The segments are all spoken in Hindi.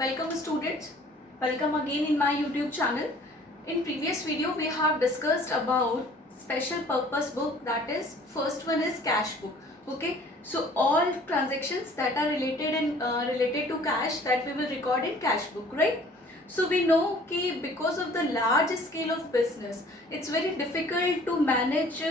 Welcome students, welcome again in my YouTube channel. In previous video we have discussed about special purpose book, that is first one is cash book. Okay, so all transactions that are related to cash that we will record in cash book, right? So we know कि because of the large scale of business it's very difficult to manage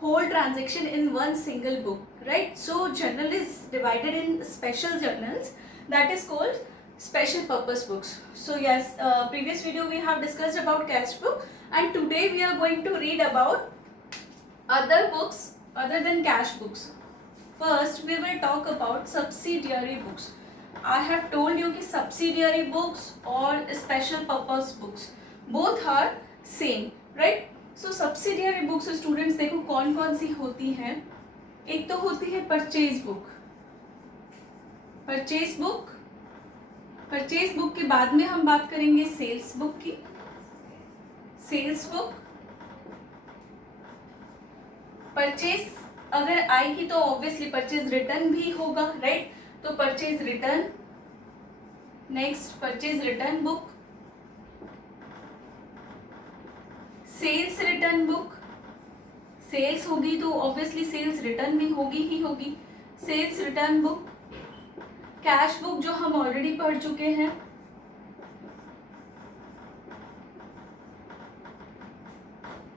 whole transaction in one single book, right? So journal is divided in special journals, that is called special purpose books. So yes, previous video we have discussed about cash book, and today we are going to read about other books other than cash books. First we will talk about subsidiary books. I have told you कि subsidiary books और special purpose books both are same, right? So subsidiary books students देखो कौन कौन सी होती हैं. एक तो होती है परचेज बुक. परचेज बुक के बाद में हम बात करेंगे सेल्स बुक की. सेल्स बुक परचेज अगर आएगी तो ऑब्वियसली परचेज रिटर्न भी होगा, राइट? तो purchase return, next purchase return book, sales return book. Sales होगी तो ऑब्वियसली सेल्स रिटर्न भी होगी ही होगी. Sales return book, cash book जो हम ऑलरेडी पढ़ चुके हैं,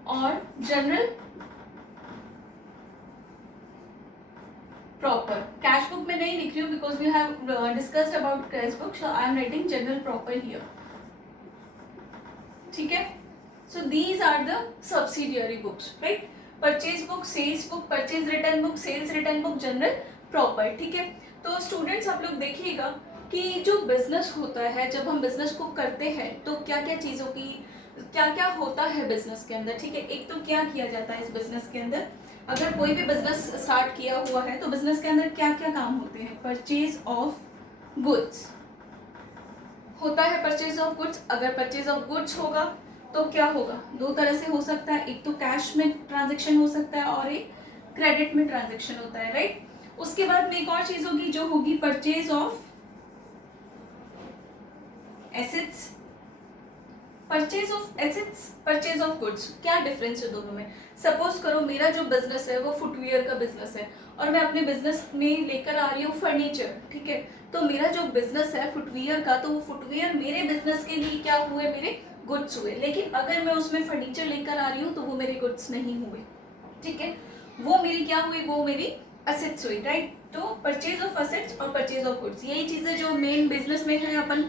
और जनरल प्रॉपर. कैश बुक में नहीं लिख रही हूँ because we have discussed about cash book, so I am writing journal proper here. ठीक है, so these are the subsidiary books, right? Purchase book, sales book, purchase return book, sales return book, journal proper. ठीक है, तो स्टूडेंट्स आप लोग देखिएगा कि जो बिजनेस होता है, जब हम बिजनेस को करते हैं तो क्या क्या चीज़ों की क्या क्या होता है बिजनेस के अंदर. ठीक है, एक तो क्या किया जाता है इस बिजनेस के अंदर. अगर कोई भी बिजनेस स्टार्ट किया हुआ है तो बिजनेस के अंदर क्या क्या काम होते हैं. परचेज ऑफ गुड्स होता है. परचेज ऑफ गुड्स, अगर परचेज ऑफ गुड्स होगा तो क्या होगा, दो तरह से हो सकता है. एक तो कैश में ट्रांजेक्शन हो सकता है और एक क्रेडिट में ट्रांजेक्शन होता है, राइट? उसके बाद में एक और चीज होगी जो होगी purchase of assets. Purchase of assets, purchase of goods, क्या डिफरेंस है दोनों में. सपोज करो मेरा जो बिजनेस है वो फुटवियर का बिजनेस है और मैं अपने बिजनेस में लेकर आ रही हूँ फर्नीचर. ठीक है, तो मेरा जो बिजनेस है फुटवियर का, तो वो फुटवियर मेरे बिजनेस के लिए क्या हुए, मेरे गुड्स हुए. लेकिन अगर मैं उसमें फर्नीचर लेकर आ रही हूँ तो वो मेरे गुड्स नहीं हुए. ठीक है, वो मेरी क्या हुई, वो मेरी असेट्स हुई, राइट? तो परचेज ऑफ असेट्स और परचेज ऑफ गुड्स, यही चीज़ें जो मेन बिजनेस में है अपन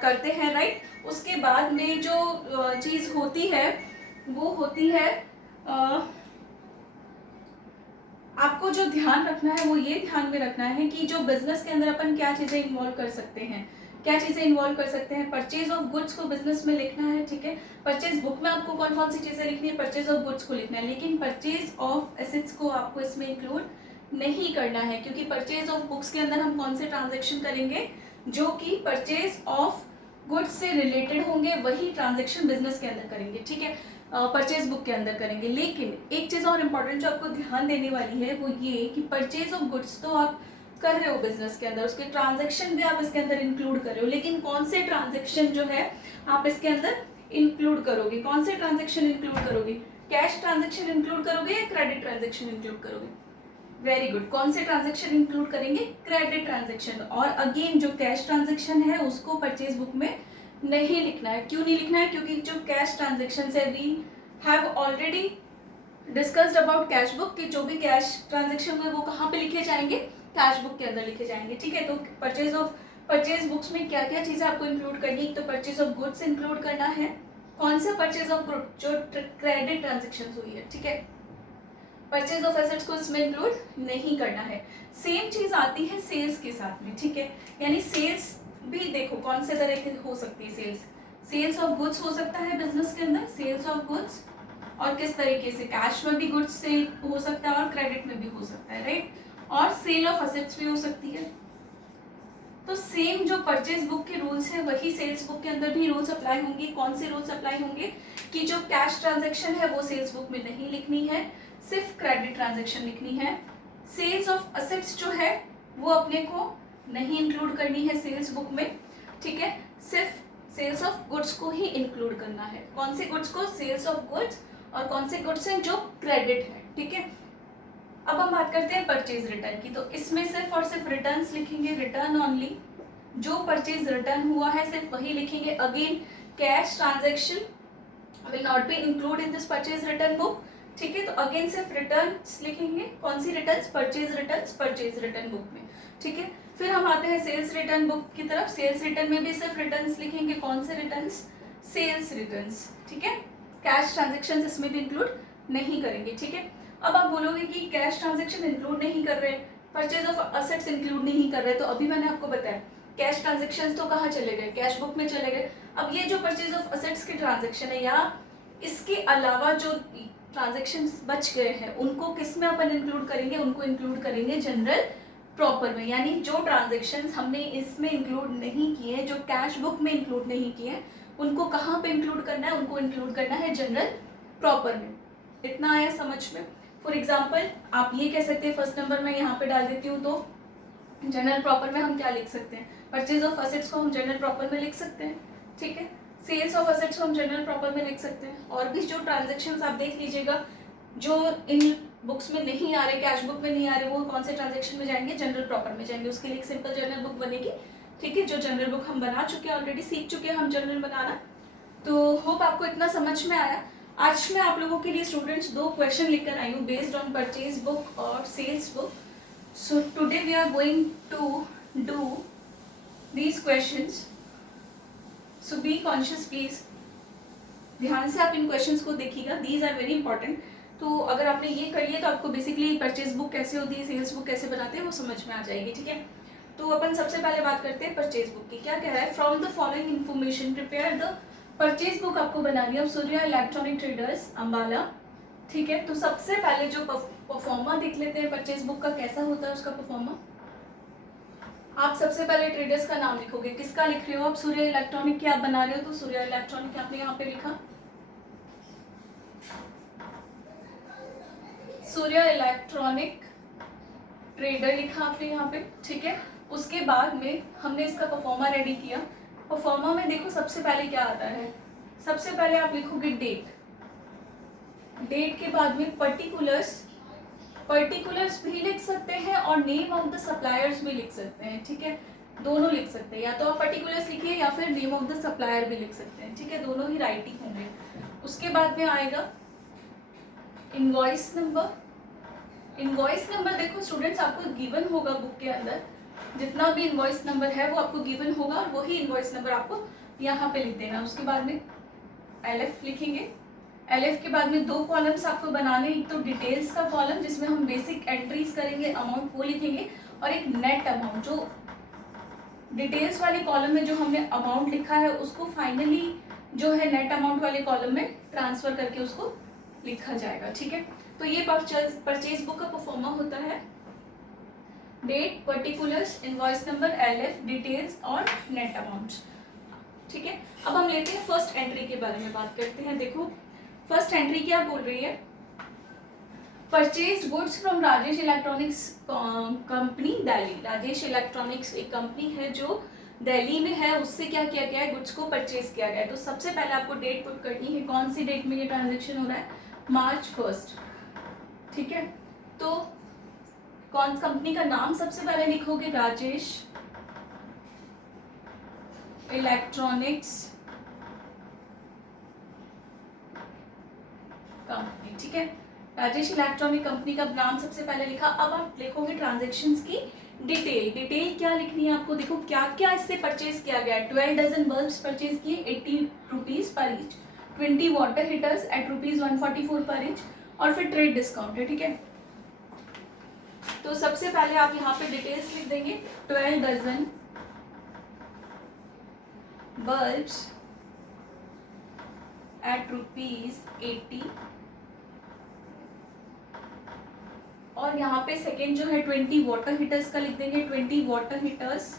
करते हैं, राइट? उसके बाद में जो चीज़ होती है वो होती है आपको जो ध्यान रखना है वो ये ध्यान में रखना है कि जो बिजनेस के अंदर अपन क्या चीज़ें इन्वॉल्व कर सकते हैं, क्या चीज़ें इन्वॉल्व कर सकते हैं. परचेज ऑफ गुड्स को बिजनेस में लिखना है. ठीक है, परचेज बुक में आपको कौन कौन सी चीज़ें लिखनी है, परचेज ऑफ गुड्स को लिखना है. लेकिन परचेज ऑफ एसेट्स को आपको इसमें इंक्लूड नहीं करना है, क्योंकि परचेज ऑफ बुक्स के अंदर हम कौन से ट्रांजेक्शन करेंगे जो कि परचेज ऑफ गुड्स से रिलेटेड होंगे, वही ट्रांजेक्शन बिजनेस के अंदर करेंगे. ठीक है, परचेज बुक के अंदर करेंगे. लेकिन एक चीज़ और इम्पॉर्टेंट जो आपको ध्यान देने वाली है वो ये कि परचेज ऑफ गुड्स तो आप कर रहे हो बिजनेस के अंदर, उसके ट्रांजेक्शन भी आप इसके अंदर इंक्लूड कर रहे हो. लेकिन कौन से ट्रांजेक्शन जो है आप इसके अंदर इंक्लूड करोगे, कौन से ट्रांजेक्शन इंक्लूड करोगे, कैश ट्रांजेक्शन इंक्लूड करोगे या क्रेडिट ट्रांजेक्शन इंक्लूड करोगे. वेरी गुड, कौन से ट्रांजेक्शन इंक्लूड करेंगे, क्रेडिट ट्रांजेक्शन. और अगेन जो कैश ट्रांजेक्शन है उसको परचेज बुक में नहीं लिखना है. क्यों नहीं लिखना है, क्योंकि जो कैश ट्रांजेक्शन है we have already discussed about cash book कि जो भी कैश ट्रांजेक्शन हुए वो कहाँ पे लिखे जाएंगे, कैश बुक के अंदर लिखे जाएंगे. ठीक है, तो परचेज बुक्स में क्या क्या चीज़ें आपको इंक्लूड करनी है. तो परचेज ऑफ गुड्स इंक्लूड करना है. कौन सा परचेज ऑफ गुड, जो क्रेडिट ट्रांजेक्शन हुई है. ठीक है, परचेज ऑफ एसेट्स को इसमें इंक्लूड नहीं करना है. सेम चीज़ आती है सेल्स के साथ में. ठीक है, यानी सेल्स भी देखो कौन से तरह की हो सकती है. सेल्स ऑफ गुड्स हो सकता है बिजनेस के अंदर, सेल्स ऑफ गुड्स, और किस तरीके से, कैश में भी गुड्स से हो सकता है और क्रेडिट में भी हो सकता है, राइट? और सेल ऑफ असेट्स भी हो सकती है. तो सेम जो परचेज बुक के रूल्स है वही सेल्स बुक के अंदर भी रूल्स अप्लाई होंगे. कौन से रूल्स अप्लाई होंगे कि जो कैश ट्रांजेक्शन है वो सेल्स बुक में नहीं लिखनी है, सिर्फ क्रेडिट ट्रांजेक्शन लिखनी है. सेल्स ऑफ असेट्स जो है वो अपने को नहीं इंक्लूड करनी है सेल्स बुक में. ठीक है, सिर्फ सेल्स ऑफ गुड्स को ही इंक्लूड करना है। कौन से गुड्स को? सेल्स ऑफ गुड्स, और कौन से गुड्स हैं जो क्रेडिट है, ठीक है। अब हम बात करते हैं परचेज रिटर्न की, तो इसमें सिर्फ और सिर्फ रिटर्न्स लिखेंगे, रिटर्न ओनली। जो परचेज रिटर्न हुआ है सिर्फ वही लिखेंगे। Again cash transaction will not be include in this purchase return book, ठीक है। तो अगेन सिर्फ रिटर्न्स लिखेंगे। कौन सी returns? Purchase returns purchase return book में, ठीक है। फिर हम आते हैं सेल्स रिटर्न बुक की तरफ। सेल्स रिटर्न में भी सिर्फ रिटर्न्स लिखेंगे। कौन से रिटर्न्स? सेल्स रिटर्न्स, ठीक है। कैश ट्रांजेक्शन इसमें भी इंक्लूड नहीं करेंगे, ठीक है। अब आप बोलोगे कि कैश ट्रांजेक्शन इंक्लूड नहीं कर रहे, परचेज ऑफ असेट्स इंक्लूड नहीं कर रहे, तो अभी मैंने आपको बताया कैश ट्रांजेक्शन्स तो कहाँ चले गए? कैश बुक में चले गए। अब ये जो परचेज ऑफ असेट्स के ट्रांजेक्शन है या इसके अलावा जो ट्रांजेक्शन्स बच गए हैं उनको किस में अपन इंक्लूड करेंगे? उनको इंक्लूड करेंगे जनरल प्रॉपर में। यानी जो ट्रांजेक्शन्स हमने इसमें इंक्लूड नहीं किए, जो कैश बुक में इंक्लूड नहीं किए, उनको कहाँ पे इंक्लूड करना है? उनको इंक्लूड करना है जनरल प्रॉपर में। इतना आया समझ में? फॉर एग्जाम्पल आप ये कह सकते हैं, फर्स्ट नंबर में यहाँ पे डाल देती हूँ, तो जनरल प्रॉपर में हम क्या लिख सकते हैं? परचेज ऑफ असेट्स को हम जनरल प्रॉपर में लिख सकते हैं, ठीक है। सेल्स ऑफ असेट्स को हम जनरल प्रॉपर में लिख सकते हैं। और भी जो ट्रांजेक्शन्स आप देख लीजिएगा जो इन बुक्स में नहीं आ रहे, कैश बुक में नहीं आ रहे, वो कौन से ट्रांजेक्शन में जाएंगे? जनरल प्रॉपर में जाएंगे। उसके लिए एक सिंपल जनरल बुक बनेगी, ठीक है। जो जनरल बुक हम बना चुके हैं, ऑलरेडी सीख चुके हैं हम जनरल बनाना। तो होप आपको इतना समझ में आया। आज मैं आप लोगों के लिए स्टूडेंट्स 2 क्वेश्चन लेकर आई हूँ बेस्ड ऑन परचेज बुक और sales book. So today we are going to do these questions, so be conscious please. ध्यान से आप इन क्वेश्चंस को देखिएगा, दीज आर वेरी इंपॉर्टेंट। तो अगर आपने ये कर लिया तो आपको बेसिकली परचेज बुक कैसे होती है, सेल्स बुक कैसे बनाते हैं वो समझ में आ जाएगी, ठीक है। तो अपन सबसे पहले बात करते हैं परचेज बुक की। क्या कह रहा है? From the following information prepare the purchase book आपको बनानी है सूर्या इलेक्ट्रॉनिक ट्रेडर्स अंबाला, ठीक है। तो सबसे पहले जो परफॉर्मा देख लेते हैं परचेज बुक का, कैसा होता है उसका परफॉर्मा। आप सबसे पहले ट्रेडर्स का नाम लिखोगे। किसका लिख रहे हो आप? सूर्या इलेक्ट्रॉनिक की आप बना रहे हो, तो सूर्या इलेक्ट्रॉनिक आपने यहाँ पे लिखा, सूर्या इलेक्ट्रॉनिक ट्रेडर लिखा आपने यहाँ पे, ठीक है। उसके बाद में हमने इसका परफॉर्मा रेडी किया। परफॉर्मा में देखो सबसे पहले क्या आता है? सबसे पहले आप लिखोगे डेट, डेट के बाद में पर्टिकुलर्स, पर्टिकुलर्स भी लिख सकते हैं और नेम ऑफ द सप्लायर्स भी लिख सकते हैं, ठीक है। दोनों लिख सकते हैं, या तो आप पर्टिकुलर्स लिखिए या फिर नेम ऑफ द सप्लायर भी लिख सकते हैं, ठीक है। दोनों ही राइट ही होंगे। उसके बाद में आएगा इनवॉइस नंबर। इनवॉइस नंबर देखो स्टूडेंट्स आपको गिवन होगा बुक के अंदर, जितना भी इनवॉइस नंबर है वो आपको गिवन होगा और वही इनवॉइस नंबर आपको यहाँ पे लिख देना। उसके बाद में एलएफ लिखेंगे। एलएफ के बाद में 2 कॉलम्स आपको बनाने, एक तो डिटेल्स का कॉलम जिसमें हम बेसिक एंट्रीज करेंगे, अमाउंट वो लिखेंगे, और एक नेट अमाउंट। जो डिटेल्स वाले कॉलम में जो हमने अमाउंट लिखा है उसको फाइनली जो है नेट अमाउंट वाले कॉलम में ट्रांसफर करके उसको लिखा जाएगा, ठीक है। तो ये परचेज बुक का परफॉर्मा होता है date, particulars, invoice number, LF, details और नेट अमाउंट, ठीक है। अब हम लेते हैं फर्स्ट एंट्री के बारे में बात करते हैं। देखो फर्स्ट एंट्री क्या बोल रही है? Purchase goods from Rajesh electronics company Delhi. Rajesh electronics एक कंपनी है जो दिल्ली में है, उससे क्या किया गया है? गुड्स को परचेज किया गया है। तो सबसे पहले आपको डेट पुट करनी है। कौन सी डेट में ये ट्रांजेक्शन हो रहा है? March 1, ठीक है। तो कौन कंपनी का नाम सबसे पहले लिखोगे? राजेश इलेक्ट्रॉनिक्स कंपनी, ठीक है। राजेश इलेक्ट्रॉनिक कंपनी का नाम सबसे पहले लिखा। अब आप लिखोगे ट्रांजेक्शन्स की डिटेल। डिटेल क्या लिखनी है आपको? देखो क्या क्या इससे परचेज किया गया है। 12 डजन बल्ब्स परचेज किए 80 rupees per each, 20 water heaters eight ₹144 पर ईच, और फिर ट्रेड डिस्काउंट है, ठीक है। तो सबसे पहले आप यहाँ पे डिटेल्स लिख देंगे। 12 डजन बल्ब्स एट ₹80, और यहाँ पे सेकेंड जो है 20 वाटर हीटर्स का लिख देंगे। 20 वाटर हीटर्स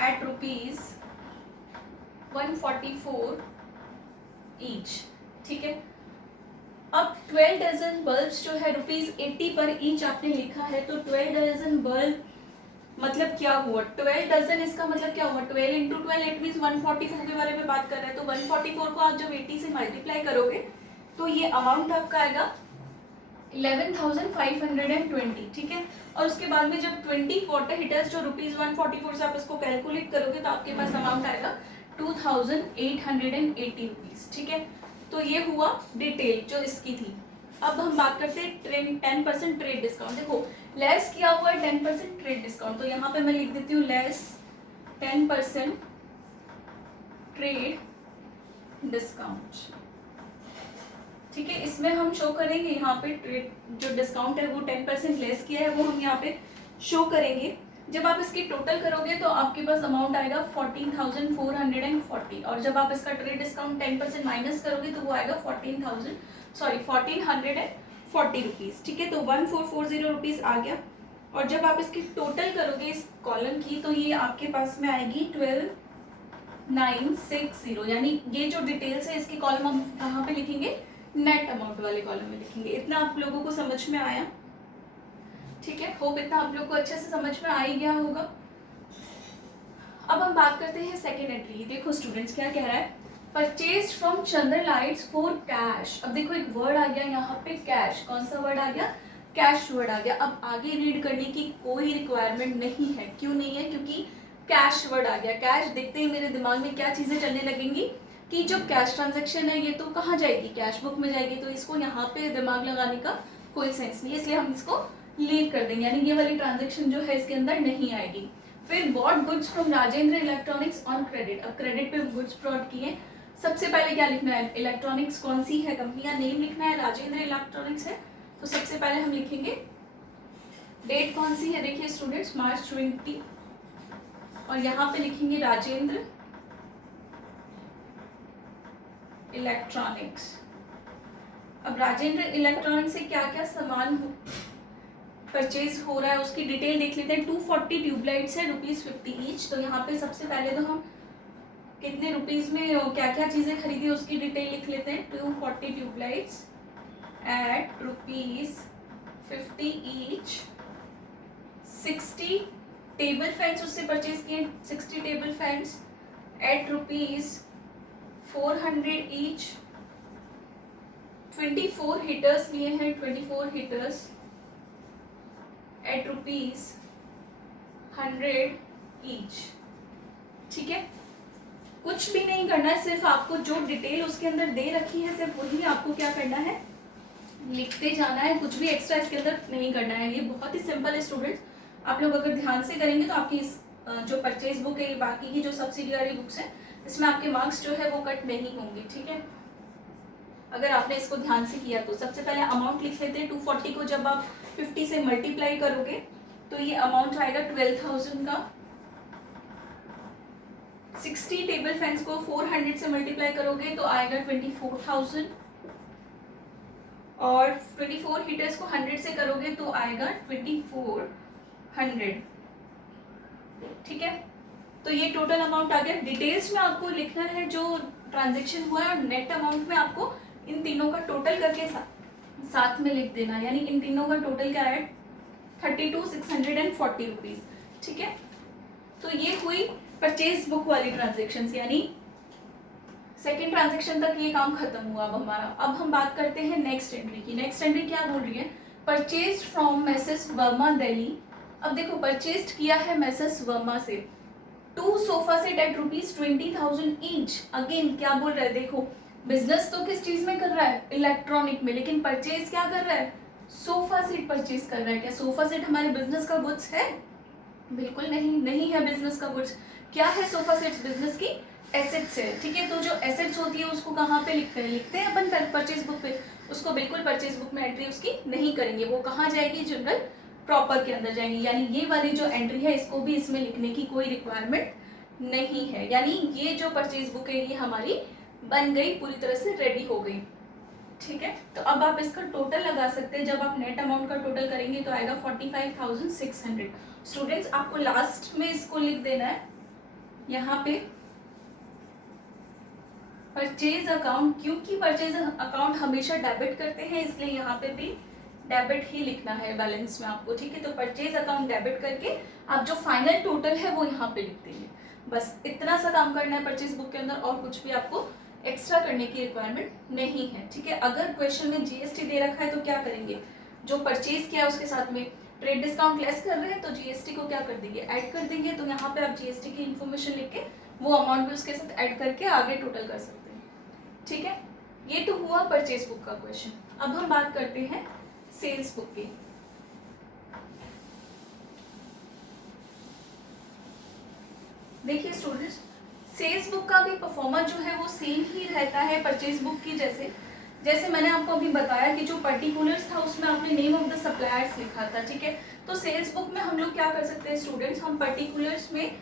एट ₹144 ईच, ठीक है। अब 12 डजन बल्ब्स जो है ₹80 पर ईच आपने लिखा है, तो 12 डजन बल्ब मतलब क्या हुआ, 12 डजन, इसका मतलब क्या हुआ, 12 इंटू 12 इट मीन्स 144 के बारे में बात कर रहे हैं। तो 144 को आप जब 80 से मल्टीप्लाई करोगे तो ये अमाउंट आपका आएगा 11,520, ठीक है। और उसके बाद में जब 20 वाटर हीटर्स जो ₹144 से आप इसको कैलकुलेट करोगे तो आपके पास अमाउंट आएगा 2,880 रुपीज, ठीक है। तो ये हुआ डिटेल जो इसकी थी। अब हम बात करते हैं 10% ट्रेड डिस्काउंट। देखो लेस किया हुआ है 10% ट्रेड डिस्काउंट, तो यहाँ पे मैं लिख देती हूँ लेस 10% ट्रेड डिस्काउंट, ठीक है। इसमें हम शो करेंगे यहाँ पे ट्रेड जो डिस्काउंट है वो 10% लेस किया है वो हम यहाँ पे शो करेंगे। जब आप इसकी टोटल करोगे तो आपके पास अमाउंट आएगा 14,440, और जब आप इसका ट्रेड डिस्काउंट 10% माइनस करोगे तो वो आएगा 1,440 रुपीज़, ठीक है। तो 1,440 रुपीज़ आ गया। और जब आप इसकी टोटल करोगे इस कॉलम की तो ये आपके पास में आएगी 12,960, यानी ये जो डिटेल्स है इसकी कॉलम हम कहाँ पे लिखेंगे, नेट अमाउंट वाले कॉलम में लिखेंगे। इतना आप लोगों को समझ में आया, ठीक है। होप इतना आप लोग को अच्छे से समझ में आ ही गया होगा। अब हम बात करते हैं सेकेंड एंट्री। देखो स्टूडेंट्स क्या कह रहा है, purchase from Chandra lights for cash. अब देखो एक वर्ड आ गया यहाँ पे कैश, कौन सा वर्ड आ गया, कैश वर्ड आ गया। अब आगे रीड करने की कोई रिक्वायरमेंट नहीं है, क्यों नहीं है, क्योंकि कैश वर्ड आ गया। कैश देखते ही मेरे दिमाग में क्या चीजें चलने लगेंगी कि जो कैश ट्रांजेक्शन है ये तो कहाँ जाएगी, कैश बुक में जाएगी, तो इसको यहाँ पे दिमाग लगाने का कोई सेंस नहीं, इसलिए हम इसको लीव कर देंगे, यानी ये वाली ट्रांजेक्शन जो है इसके अंदर नहीं आएगी। फिर bought goods from Rajendra electronics on credit. अब क्रेडिट पे गुड्स फ्रॉड किए, सबसे पहले क्या लिखना है, इलेक्ट्रॉनिक्स कौन सी है कंपनी का नेम लिखना है, राजेंद्र इलेक्ट्रॉनिक्स है, तो सबसे पहले हम लिखेंगे डेट कौन सी है, देखिए स्टूडेंट्स मार्च 20, और यहाँ पे लिखेंगे राजेंद्र इलेक्ट्रॉनिक्स। अब राजेंद्र इलेक्ट्रॉनिक्स से क्या क्या सामान परचेज हो रहा है उसकी डिटेल देख लेते हैं। 240 ट्यूबलाइट्स है ₹50 ईच। तो यहाँ पे सबसे पहले तो हम कितने रुपीस में क्या क्या चीज़ें खरीदी उसकी डिटेल लिख लेते हैं। 240 tube lights at ₹50 each. 60 table fans उससे परचेज किए, 60 table fans at ₹400 each. 24 heaters लिए हैं, 24 हीटर्स एट ₹100 ईच, ठीक है। कुछ भी नहीं करना है, सिर्फ आपको जो डिटेल उसके अंदर दे रखी है सिर्फ वही आपको क्या करना है, लिखते जाना है, कुछ भी एक्स्ट्रा इसके अंदर नहीं करना है। ये बहुत ही सिंपल है स्टूडेंट्स, आप लोग अगर ध्यान से करेंगे तो आपकी इस जो परचेज बुक है, बाकी की जो सब्सिडियरी बुक्स हैं इसमें आपके मार्क्स जो है वो कट नहीं होंगे, ठीक है, अगर आपने इसको ध्यान से किया तो। सबसे पहले अमाउंट लिख लेते हैं। 240 को जब आप 50 से मल्टीप्लाई करोगे तो ये अमाउंट आएगा 12,000 का। 60 टेबल फैंस को 400 से मल्टीप्लाई करोगे तो आएगा 24,000, और 24 हीटर्स को 100 से करोगे तो आएगा 2400, ठीक है। तो ये टोटल अमाउंट आ गया। डिटेल्स में आपको लिखना है जो ट्रांजेक्शन हुआ है, और नेट अमाउंट में आपको इन तीनों का टोटल करके साथ में लिख देना, यानी इन तीनों का टोटल क्या है 32,640 रुपीज, ठीक है। तो ये हुई परचेज बुक वाली ट्रांजेक्शन, यानी सेकेंड ट्रांजेक्शन तक ये काम खत्म हुआ अब हमारा। अब हम बात करते हैं नेक्स्ट एंट्री की। नेक्स्ट एंट्री क्या बोल रही है, purchase from Messrs Verma Delhi. अब देखो परचेज किया है मैसेस वर्मा से 2 sofa set at ₹20,000 each. Again क्या बोल रहा है, देखो बिजनेस तो किस चीज में कर रहा है, इलेक्ट्रॉनिक में, लेकिन परचेज क्या कर रहा है, सोफा सेट परचेज कर रहा है। क्या सोफा सेट हमारे बिजनेस का गुड्स है, बिल्कुल नहीं, नहीं है बिजनेस का गुड्स। क्या है सोफा सेट्स, बिजनेस की एसेट्स है, ठीक है। तो जो एसेट्स होती है उसको कहाँ पे लिखते हैं अपन परचेज बुक पे, उसको बिल्कुल परचेज बुक में एंट्री उसकी नहीं करेंगे, वो कहाँ जाएगी, जनरल प्रॉपर के अंदर जाएंगी। यानी ये वाली जो एंट्री है इसको भी इसमें लिखने की कोई रिक्वायरमेंट नहीं है, यानी ये जो परचेज बुक है ये हमारी बन गई, पूरी तरह से रेडी हो गई, ठीक है। तो अब आप इसका टोटल लगा सकते हैं। जब आप नेट अमाउंट का टोटल करेंगे तो आएगा 45,600। स्टूडेंट्स आपको लास्ट में इसको लिख देना है यहाँ पे परचेज अकाउंट, क्योंकि परचेज अकाउंट हमेशा डेबिट करते हैं इसलिए यहाँ पे भी डेबिट ही लिखना है बैलेंस में आपको, ठीक है। तो परचेज अकाउंट डेबिट करके आप जो फाइनल टोटल है वो यहाँ पे लिख देंगे। बस इतना सा काम करना है परचेज बुक के अंदर, और कुछ भी आपको एक्स्ट्रा करने की रिक्वायरमेंट नहीं है, ठीक है। अगर क्वेश्चन में जीएसटी दे रखा है तो क्या करेंगे, जो परचेज किया उसके साथ में ट्रेड डिस्काउंट लेस कर रहे हैं तो जीएसटी को क्या कर देंगे, ऐड कर देंगे। तो यहाँ पे आप जीएसटी की इन्फॉर्मेशन लिख के वो अमाउंट भी उसके साथ ऐड करके आगे टोटल कर सकते हैं, ठीक है। ये तो हुआ परचेज बुक का क्वेश्चन। अब हम बात करते हैं सेल्स बुक की। देखिए स्टूडेंट्स, सेल्स बुक का भी परफॉर्मेंस जो है वो सेम ही रहता है परचेज बुक की जैसे। जैसे मैंने आपको अभी बताया कि जो पर्टिकुलर्स था उसमें आपने नेम ऑफ द सप्लायर्स लिखा था, ठीक है। तो सेल्स बुक में हम लोग क्या कर सकते हैं स्टूडेंट्स, हम पर्टिकुलर्स में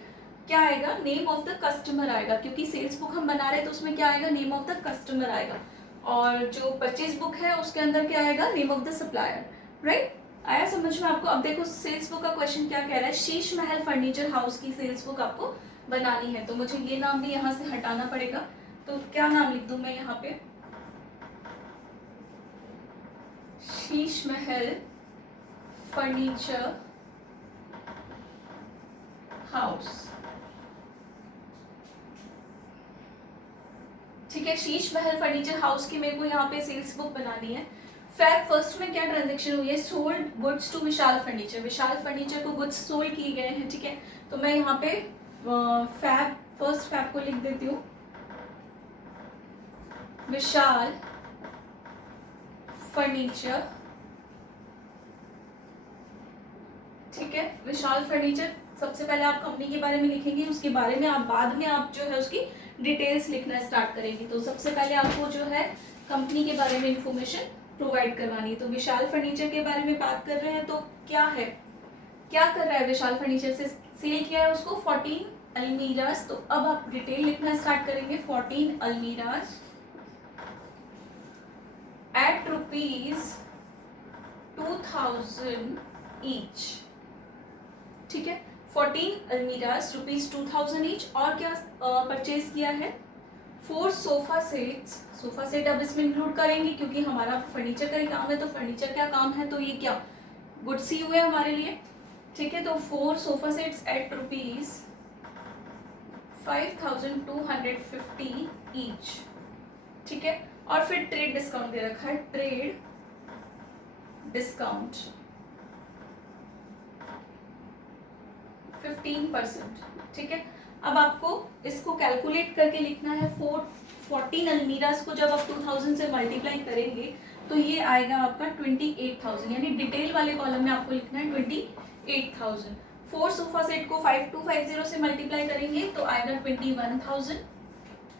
क्या आएगा, नेम ऑफ द कस्टमर आएगा, क्योंकि सेल्स बुक हम बना रहे हैं तो उसमें क्या आएगा, नेम ऑफ द कस्टमर आएगा। और जो परचेज बुक है उसके अंदर क्या आएगा, name of the supplier, right. आया समझ में आपको। अब देखो सेल्स बुक का क्वेश्चन क्या कह रहा है, शीश महल फर्नीचर हाउस की सेल्स बुक आपको बनानी है। तो मुझे ये नाम भी यहाँ से हटाना पड़ेगा। तो क्या नाम लिख दूं मैं यहाँ पे, शीश महल फर्नीचर हाउस, ठीक है। शीश महल फर्नीचर हाउस की मेरे को यहाँ पे सेल्स बुक बनानी है। फैब फर्स्ट में क्या ट्रांजेक्शन हुई है, sold goods to Vishal furniture, Vishal furniture को गुड्स सोल्ड किए गए हैं, ठीक है। तो मैं यहाँ पे फैब फर्स्ट फैब को लिख देती हूँ, विशाल फर्नीचर, ठीक है। विशाल फर्नीचर सबसे पहले आप कंपनी के बारे में लिखेंगे, उसके बारे में आप बाद में आप जो है उसकी डिटेल्स लिखना स्टार्ट करेंगे। तो सबसे पहले आपको जो है कंपनी के बारे में इंफॉर्मेशन प्रोवाइड करवानी है। तो विशाल फर्नीचर के बारे में बात कर रहे हैं तो क्या है, क्या कर रहा है विशाल फर्नीचर, से सेल किया है उसको 14 अलमीराज। तो अब आप डिटेल लिखना स्टार्ट करेंगे, 14 अलमीराज एट ₹2000 ईच, ठीक है। 14 अलमीराज ₹2000 ईच। और क्या परचेज किया है, 4 सोफा सेट्स, सोफा सेट अब इसमें इंक्लूड करेंगे क्योंकि हमारा फर्नीचर का ही काम है। तो फर्नीचर क्या काम है, तो ये क्या गुड्स ही हुए हमारे लिए, ठीक है। तो 4 सोफा सेट्स एट ₹5250 ईच, ठीक है। और फिर ट्रेड डिस्काउंट दे रखा है, ट्रेड डिस्काउंट 15%, ठीक है। अब आपको इसको कैलकुलेट करके लिखना है, 14 अलमीराज को जब आप 2000 से मल्टीप्लाई करेंगे तो ये आएगा आपका 28,000, यानी डिटेल वाले कॉलम में आपको लिखना है 28,000। 4 सोफा सेट को 5250 से मल्टीप्लाई करेंगे तो आएगा 21,000,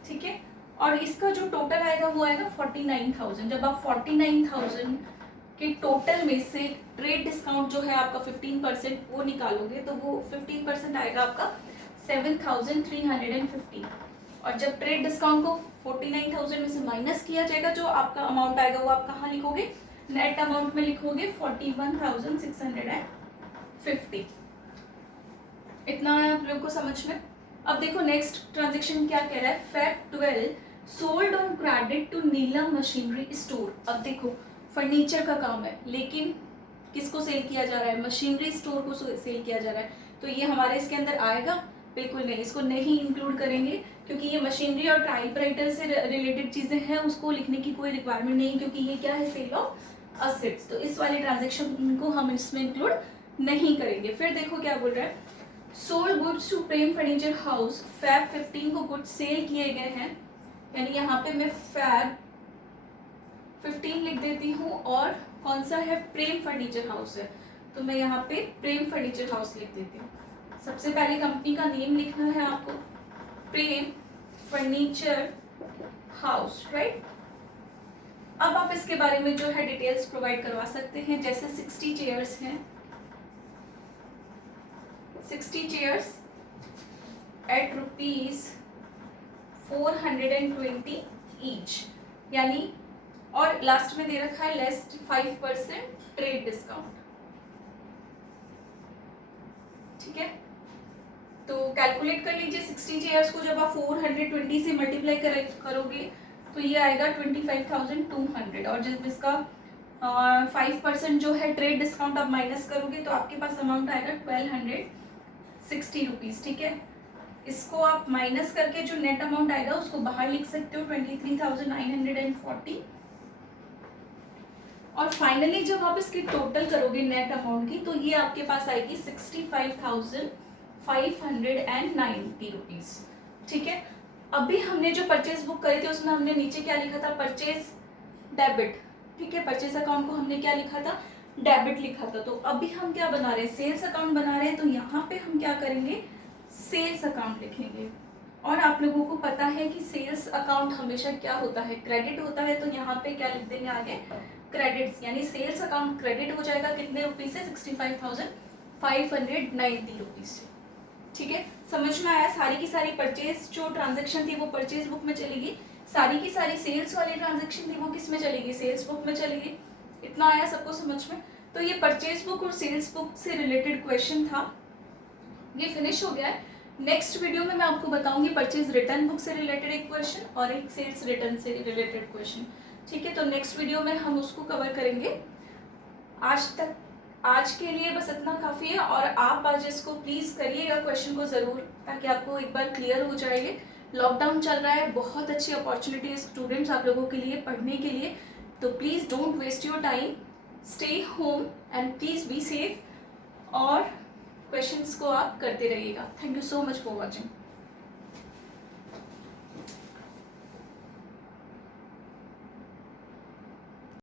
ठीक है। और इसका जो टोटल आएगा वो आएगा 49,000। जब आप 49,000 के टोटल में से ट्रेड डिस्काउंट जो है आपका 15% वो निकालोगे तो वो 15% आएगा आपका 7,350। और जब ट्रेड डिस्काउंट को 49,000 में से माइनस किया जाएगा, जो आपका अमाउंट आएगा वो आप कहाँ लिखोगे, नेट अमाउंट में लिखोगे 41,650। इतना है आप लोग को समझ में। अब देखो नेक्स्ट ट्रांजेक्शन क्या कह रहा है, Feb 12 sold on credit to Neelam machinery store. अब देखो फर्नीचर का काम है लेकिन किसको सेल किया जा रहा है, मशीनरी स्टोर को सेल किया जा रहा है। तो ये हमारे इसके अंदर आएगा, बिल्कुल नहीं, इसको नहीं इंक्लूड करेंगे क्योंकि ये मशीनरी और टाइपराइटर से रिलेटेड चीज़ें हैं, उसको लिखने की कोई रिक्वायरमेंट नहीं क्योंकि ये क्या है, सेल ऑफ असेट्स। तो इस वाले ट्रांजेक्शन को हम इसमें इंक्लूड नहीं करेंगे। फिर देखो क्या बोल रहा है, sold goods to Prem furniture house, Feb 15 को गुड्स सेल किए गए हैं, यानी यहाँ पे मैं Feb 15 लिख देती हूँ। और कौन सा है, प्रेम फर्नीचर हाउस है, तो मैं यहाँ पे प्रेम फर्नीचर हाउस लिख देती हूँ। सबसे पहले कंपनी का नेम लिखना है आपको, प्रेम फर्नीचर हाउस, राइट। अब आप इसके बारे में जो है डिटेल्स प्रोवाइड करवा सकते हैं, जैसे 60 चेयर्स हैं, 60 चेयर्स एट ₹420 ईच, यानी और लास्ट में दे रखा है लेस 5% ट्रेड डिस्काउंट, ठीक है। तो कैलकुलेट कर लीजिए 60 चेयर्स को जब आप 420 से मल्टीप्लाई करोगे तो ये आएगा 25,200। और जब इसका 5% जो है ट्रेड डिस्काउंट आप माइनस करोगे तो आपके पास अमाउंट आएगा 1260 रुपीज़, ठीक है। इसको आप माइनस करके जो नेट अमाउंट आएगा उसको बाहर लिख सकते हो 23,940। और फाइनली जब आप इसकी टोटल करोगे नेट अमाउंट की तो ये आपके पास आएगी 65,590 रुपीज़, ठीक है। अभी हमने जो परचेज बुक करी थी उसमें हमने नीचे क्या लिखा था, परचेज डेबिट, ठीक है। परचेज अकाउंट को हमने क्या लिखा था, डेबिट लिखा था। तो अभी हम क्या बना रहे हैं, सेल्स अकाउंट बना रहे हैं। तो यहाँ पे हम क्या करेंगे, सेल्स अकाउंट लिखेंगे। और आप लोगों को पता है कि सेल्स अकाउंट हमेशा क्या होता है, क्रेडिट होता है। तो यहाँ पे क्या लिख देंगे आगे, क्रेडिट्स, यानी सेल्स अकाउंट क्रेडिट हो जाएगा कितने रुपीज से, 65,590 रुपीज से, ठीक है। समझ में आया, सारी की सारी परचेज जो ट्रांजेक्शन थी वो परचेज बुक में चलेगी, सारी की सारी सेल्स वाली ट्रांजेक्शन थी वो किस में चलेगी, सेल्स बुक में चलेगी। इतना आया सबको समझ में। तो ये परचेज बुक और सेल्स बुक से रिलेटेड क्वेश्चन था, ये फिनिश हो गया है। नेक्स्ट वीडियो में मैं आपको बताऊंगी परचेज रिटर्न बुक से रिलेटेड एक क्वेश्चन और एक सेल्स रिटर्न से रिलेटेड क्वेश्चन, ठीक है। तो नेक्स्ट वीडियो में हम उसको कवर करेंगे। आज के लिए बस इतना काफ़ी है। और आप आज इसको प्लीज़ करिएगा क्वेश्चन को ज़रूर, ताकि आपको एक बार क्लियर हो जाएगा। लॉकडाउन चल रहा है, बहुत अच्छी अपॉर्चुनिटी है स्टूडेंट्स आप लोगों के लिए पढ़ने के लिए। तो please don't waste your time, stay home and please be safe, और क्वेश्चंस को आप करते रहिएगा। Thank you so much for watching.